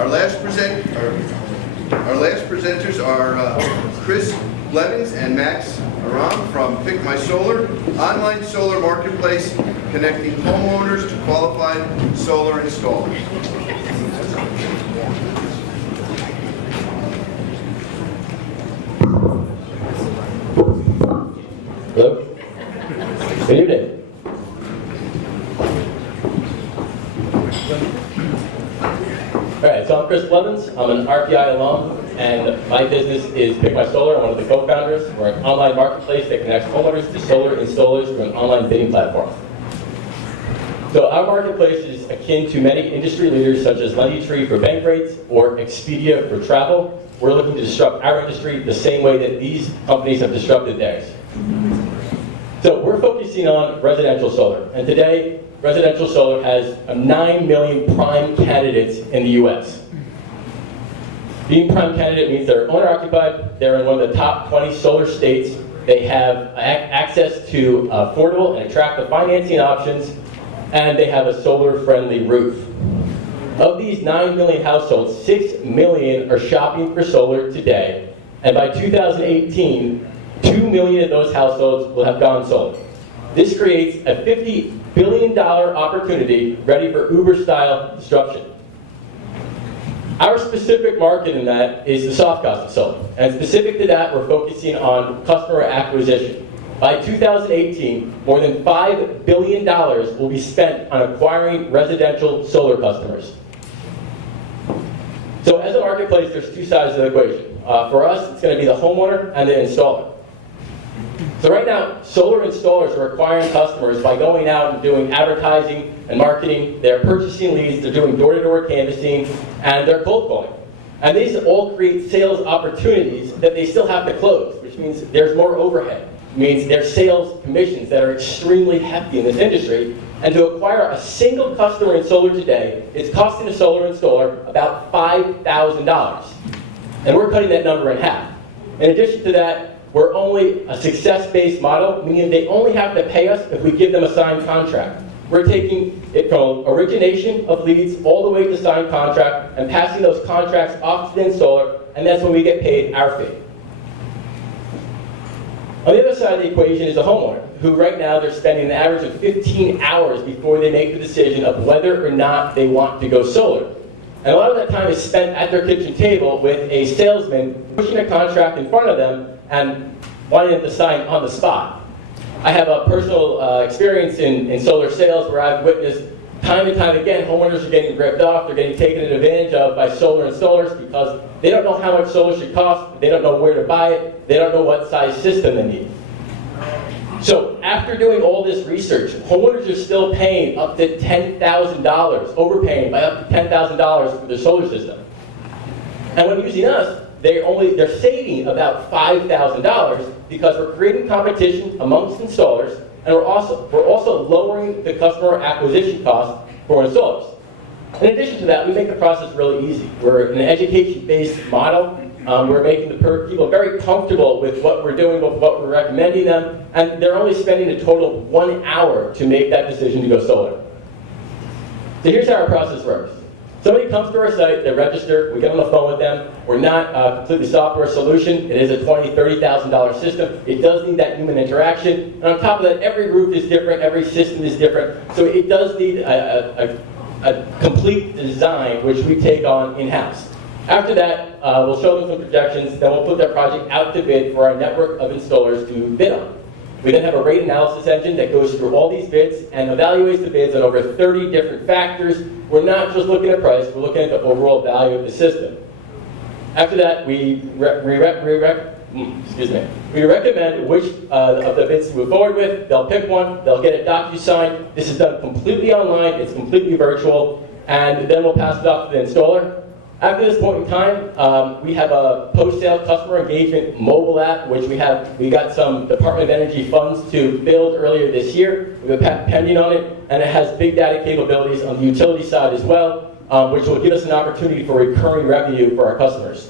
Our last presenters are Chris Blevins and Max Aram from Pick My Solar, online solar marketplace connecting homeowners to qualified solar installers. Hello. Good evening. All right, so I'm Chris Blevins. I'm an RPI alum, and my business is Pick My Solar. I'm one of the co-founders. We're an online marketplace that connects homeowners to solar installers through an online bidding platform. So our marketplace is akin to many industry leaders such as LendingTree for bank rates or Expedia for travel. We're looking to disrupt our industry the same way that these companies have disrupted theirs. So we're focusing on residential solar, and today residential solar has 9 million prime candidates in the US. Being prime candidate means they're owner-occupied, they're in one of the top 20 solar states, they have access to affordable and attractive financing options, and they have a solar-friendly roof. Of these 9 million households, 6 million are shopping for solar today, and by 2018, 2 million of those households will have gone solar. This creates a $50 billion opportunity ready for Uber-style disruption. Our specific market in that is the soft cost of solar. And specific to that, we're focusing on customer acquisition. By 2018, more than $5 billion will be spent on acquiring residential solar customers. So as a marketplace, there's two sides of the equation. For us, it's going to be the homeowner and the installer. So right now, solar installers are acquiring customers by going out and doing advertising and marketing. They're purchasing leads, they're doing door-to-door canvassing, and they're cold calling. And these all create sales opportunities that they still have to close, which means there's more overhead. It means there's sales commissions that are extremely hefty in this industry. And to acquire a single customer in solar today, it's costing a solar installer about $5,000. And we're cutting that number in half. In addition to that, we're only a success-based model, meaning they only have to pay us if we give them a signed contract. We're taking it from origination of leads all the way to signed contract and passing those contracts off to the installer, and that's when we get paid our fee. On the other side of the equation is a homeowner, who right now they're spending an average of 15 hours before they make the decision of whether or not they want to go solar. And a lot of that time is spent at their kitchen table with a salesman pushing a contract in front of them and wanting them to sign on the spot. I have a personal experience in solar sales where I've witnessed time and time again, homeowners are getting ripped off, they're getting taken advantage of by solar installers because they don't know how much solar should cost, they don't know where to buy it, they don't know what size system they need. So after doing all this research, homeowners are still paying up to $10,000, overpaying by up to $10,000 for their solar system. And when using us, they're saving about $5,000 because we're creating competition amongst installers, and we're also lowering the customer acquisition cost for installers. In addition to that, we make the process really easy. We're an education-based model. We're making the people very comfortable with what we're doing, with what we're recommending them, and they're only spending a total of 1 hour to make that decision to go solar. So here's how our process works. Somebody comes to our site, they register, we get on the phone with them. We're not a completely software solution. It is a $20,000, $30,000 system. It does need that human interaction. And on top of that, every roof is different, every system is different. So it does need a complete design, which we take on in-house. After that, we'll show them some projections, then we'll put that project out to bid for our network of installers to bid on. We then have a rate analysis engine that goes through all these bids and evaluates the bids on over 30 different factors. We're not just looking at price, we're looking at the overall value of the system. After that, we recommend which of the bids to move forward with. They'll pick one, they'll get a DocuSign. This is done completely online, it's completely virtual, and then we'll pass it off to the installer. After this point in time, we have a post-sale customer engagement mobile app, which we got some Department of Energy funds to build earlier this year. We have a patent pending on it, and it has big data capabilities on the utility side as well, which will give us an opportunity for recurring revenue for our customers.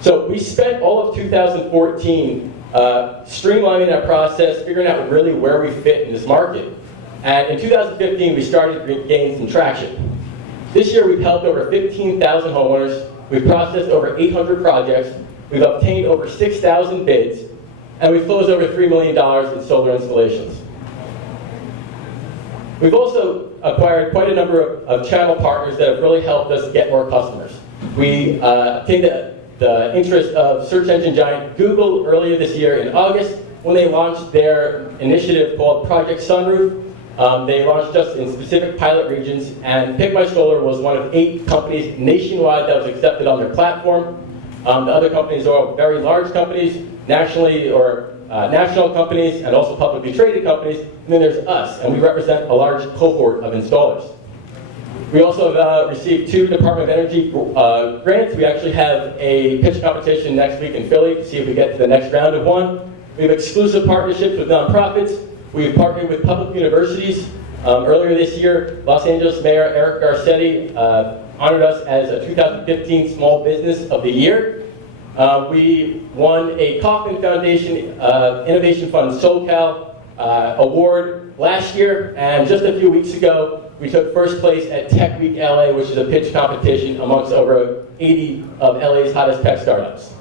So we spent all of 2014 streamlining our process, figuring out really where we fit in this market. And in 2015, we started to gain some traction. This year, we've helped over 15,000 homeowners, we've processed over 800 projects, we've obtained over 6,000 bids, and we've closed over $3 million in solar installations. We've also acquired quite a number of channel partners that have really helped us get more customers. We obtained the interest of search engine giant Google earlier this year in August when they launched their initiative called Project Sunroof. They launched just in specific pilot regions, and Pick My Solar was one of 8 companies nationwide that was accepted on their platform. The other companies are all very large companies, nationally or national companies, and also publicly traded companies. And then there's us, and we represent a large cohort of installers. We also have received 2 Department of Energy grants. We actually have a pitch competition next week in Philly to see if we get to the next round of one. We have exclusive partnerships with nonprofits. We've partnered with public universities. Earlier this year, Los Angeles Mayor Eric Garcetti honored us as a 2015 Small Business of the Year. We won a Kauffman Foundation Innovation Fund SoCal award last year, and just a few weeks ago, we took first place at Tech Week LA, which is a pitch competition amongst over 80 of LA's hottest tech startups.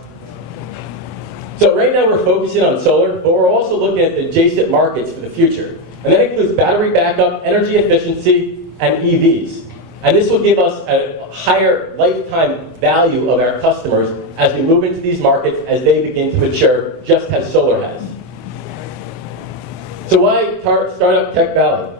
So right now we're focusing on solar, but we're also looking at the adjacent markets for the future. And that includes battery backup, energy efficiency, and EVs. And this will give us a higher lifetime value of our customers as we move into these markets as they begin to mature, just as solar has. So why Startup Tech Valley?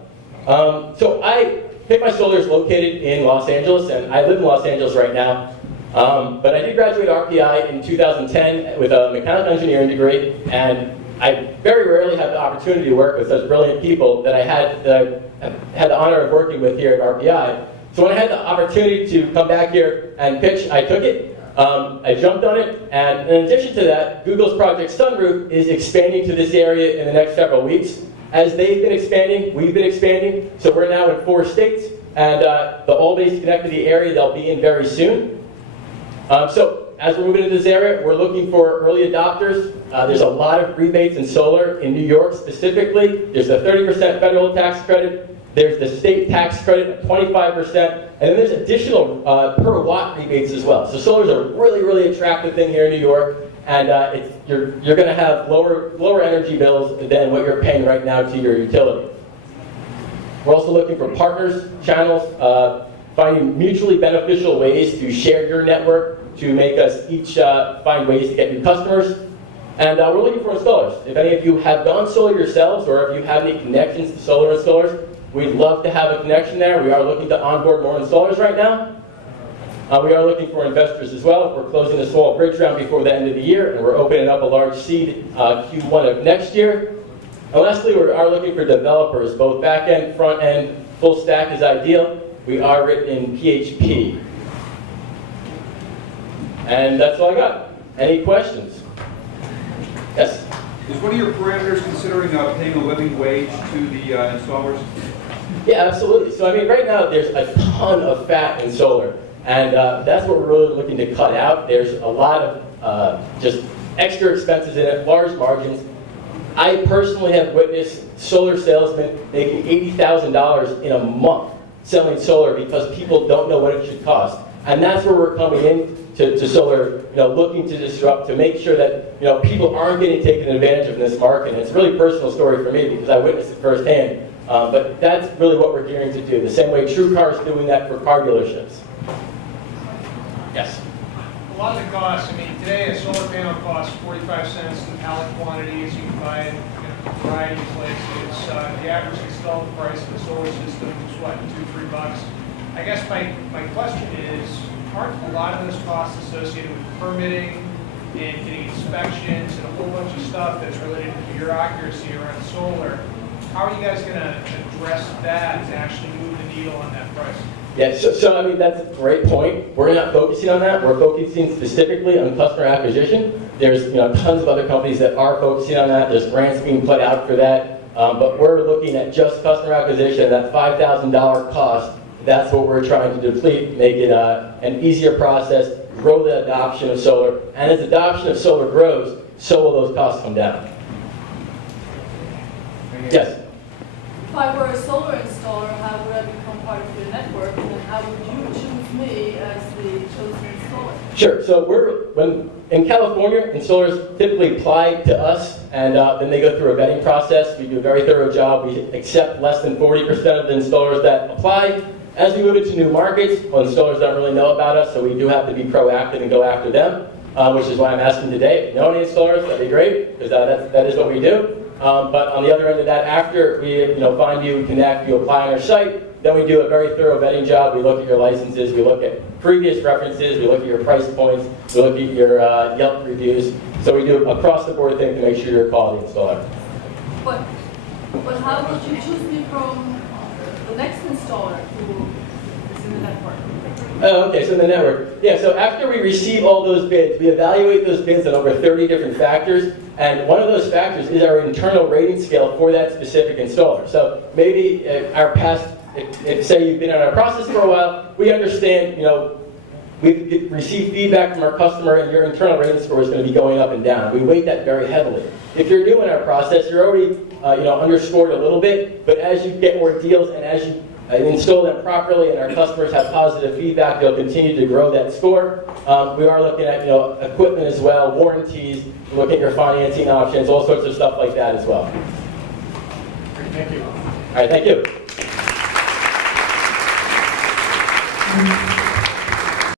Pick My Solar is located in Los Angeles, and I live in Los Angeles right now. But I did graduate RPI in 2010 with a mechanical engineering degree, and I very rarely have the opportunity to work with such brilliant people that I had the honor of working with here at RPI. So when I had the opportunity to come back here and pitch, I took it. I jumped on it, and in addition to that, Google's Project Sunroof is expanding to this area in the next several weeks. As they've been expanding, we've been expanding, so we're now in 4 states, and the All-Base Connectivity area they'll be in very soon. So as we're moving into this area, we're looking for early adopters. There's a lot of rebates in solar in New York specifically. There's the 30% federal tax credit. There's the state tax credit at 25%. And then there's additional per watt rebates as well. So solar is a really, really attractive thing here in New York. And you're going to have lower energy bills than what you're paying right now to your utility. We're also looking for partners, channels, finding mutually beneficial ways to share your network to make us each find ways to get new customers. And we're looking for installers. If any of you have gone solar yourselves, or if you have any connections to solar installers, we'd love to have a connection there. We are looking to onboard more installers right now. We are looking for investors as well. We're closing a small bridge round before the end of the year, and we're opening up a large seed Q1 of next year. And lastly, we are looking for developers, both back-end, front-end, full stack is ideal. We are written in PHP. And that's all I got. Any questions? Yes? Is one of your parameters considering paying a living wage to the installers? Yeah, absolutely. So I mean, right now there's a ton of fat in solar. And that's what we're really looking to cut out. There's a lot of just extra expenses in it, large margins. I personally have witnessed solar salesmen making $80,000 in a month selling solar because people don't know what it should cost. And that's where we're coming in to solar, looking to disrupt, to make sure that people aren't getting taken advantage of in this market. And it's a really personal story for me because I witnessed it firsthand. But that's really what we're gearing to do, the same way TrueCar is doing that for car dealerships. Yes? A lot of the costs, today a solar panel costs 45 cents in pallet quantities. You can buy it in a variety of places. The average installed price of the solar system is what, $2-3 bucks? I guess my question is, aren't a lot of those costs associated with permitting and getting inspections and a whole bunch of stuff that's related to bureaucracy around solar? How are you guys going to address that to actually move the needle on that price? Yeah, so that's a great point. We're not focusing on that. We're focusing specifically on customer acquisition. There's tons of other companies that are focusing on that. There's grants being put out for that. But we're looking at just customer acquisition, that $5,000 cost. That's what we're trying to deplete, make it an easier process, grow the adoption of solar. And as adoption of solar grows, so will those costs come down. Yes? If I were a solar installer, how would I become part of your network? network, then how would you choose me as the chosen installer? Sure. So in California, installers typically apply to us, and then they go through a vetting process. We do a very thorough job. We accept less than 40% of the installers that apply. As we move into new markets, well, installers don't really know about us, so we do have to be proactive and go after them, which is why I'm asking today. If you know any installers, that'd be great, because that is what we do. But on the other end of that, after we find you, connect, you apply on our site, then we do a very thorough vetting job. We look at your licenses, we look at previous references, we look at your price points, we look at your Yelp reviews. So we do across the board thing to make sure you're a quality installer. But how would you choose me from the next installer who is in the network? Oh, okay, so the network. Yeah, so after we receive all those bids, we evaluate those bids on over 30 different factors, and one of those factors is our internal rating scale for that specific installer. So maybe our past, if say you've been in our process for a while, we understand, we've received feedback from our customer and your internal rating score is going to be going up and down. We weight that very heavily. If you're new in our process, you're already underscored a little bit, but as you get more deals and as you install them properly and our customers have positive feedback, they'll continue to grow that score. We are looking at equipment as well, warranties, looking at your financing options, all sorts of stuff like that as well. Thank you. All right, thank you.